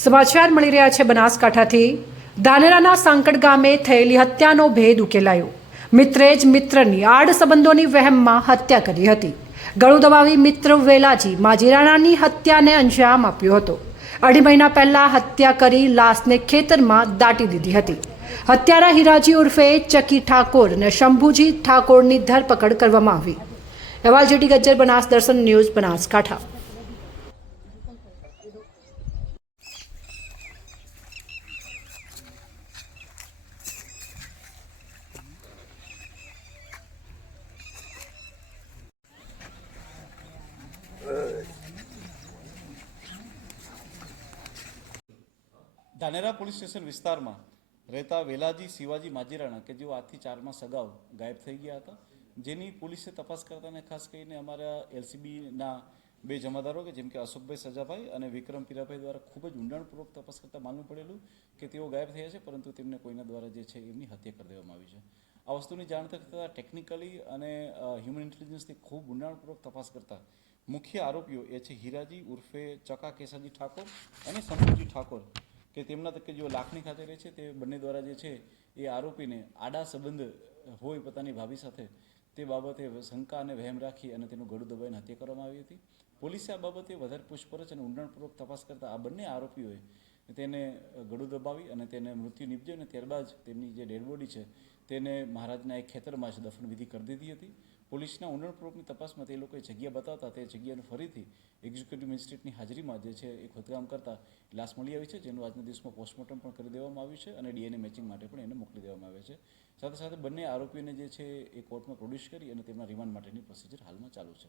સમાચાર મળી રહ્યા છે બનાસકાંઠાથી। ધાનેરાના સાંકડ ગામે થયેલી હત્યાનો ભેદ ઉકેલાયો। મિત્રે જ મિત્રની આડ સંબંધોની વહેમમાં હત્યા કરી હતી। ગળું દબાવી મિત્ર વેલાજી માજીરાણાની હત્યાને અંજામ આપ્યો હતો। 2.5 મહિના પહેલા હત્યા કરી લાશને ખેતરમાં દાટી દીધી હતી। હત્યારા હીરાજી ઉર્ફે ચકી ઠાકોર અને શંભુજી ઠાકોરની ધરપકડ કરવામાં આવી। અહેવાલ જેટી ગજ્જર, બનાસ દર્શન news, Banaskantha. Dhanera police station વિસ્તારમાં રહેતા વેલાજી શિવાજી માજીરાણા કે જેઓ આજથી 4 માસ અગાઉ ગાયબ થઈ ગયા હતા, જેની પોલીસે તપાસ કરતાને ખાસ કરીને અમારા એલસીબીના 2 જમાદારો કે જેમ કે અશોકભાઈ સજાભાઈ અને વિક્રમ પીરાભાઈ દ્વારા ખૂબ જ ઊંડાણપૂર્વક તપાસ કરતાં માલુમ પડેલું કે તેઓ ગાયબ થયા છે, પરંતુ તેમને કોઈના દ્વારા જે છે એમની હત્યા કરી દેવામાં આવી છે। આ વસ્તુની જાણ થતાં ટેકનિકલી અને હ્યુમન ઇન્ટેલિજન્સથી ખૂબ ઊંડાણપૂર્વક તપાસ કરતા મુખ્ય આરોપીઓ એ છે હીરાજી ઉર્ફે ચકા કેસાજી ઠાકોર અને શંભુજી ઠાકોર કે તેમના તકે જેઓ લાખણી ખાતે રહે છે, તે બંને દ્વારા જે છે એ આરોપીને આડા સંબંધ હોય પોતાની ભાભી સાથે તે બાબતે શંકા અને વહેમ રાખી અને તેનું ગળું દબાવીને હત્યા કરવામાં આવી હતી। પોલીસે આ બાબતે વધારે પૂછપરછ અને ઊંડાણપૂર્વક તપાસ કરતા આ બંને આરોપીઓએ તેને ગળું દબાવી અને તેને મૃત્યુ નિપજ્યો અને ત્યારબાદ તેમની જે ડેડ બોડી છે તેને મહારાજના એક ખેતરમાં જ દફન વિધિ કરી દીધી હતી। પોલીસના ઊંડાણપૂર્વકની તપાસમાં તે લોકોએ જગ્યા બતાવતા તે જગ્યાને ફરીથી એક્ઝિક્યુટિવ મેજિસ્ટ્રેટની હાજરીમાં જે છે એ ખોદકામ કરતા લાશ મળી આવી છે, જેનું આજના દિવસમાં પોસ્ટમોર્ટમ પણ કરી દેવામાં આવ્યું છે અને ડીએનએ મેચિંગ માટે પણ એને મોકલી દેવામાં આવે છે। સાથે સાથે બંને આરોપીઓને જે છે એ કોર્ટમાં પ્રોડ્યુસ કરી અને તેમના રિમાન્ડ માટેની પ્રોસિજર હાલમાં ચાલુ છે।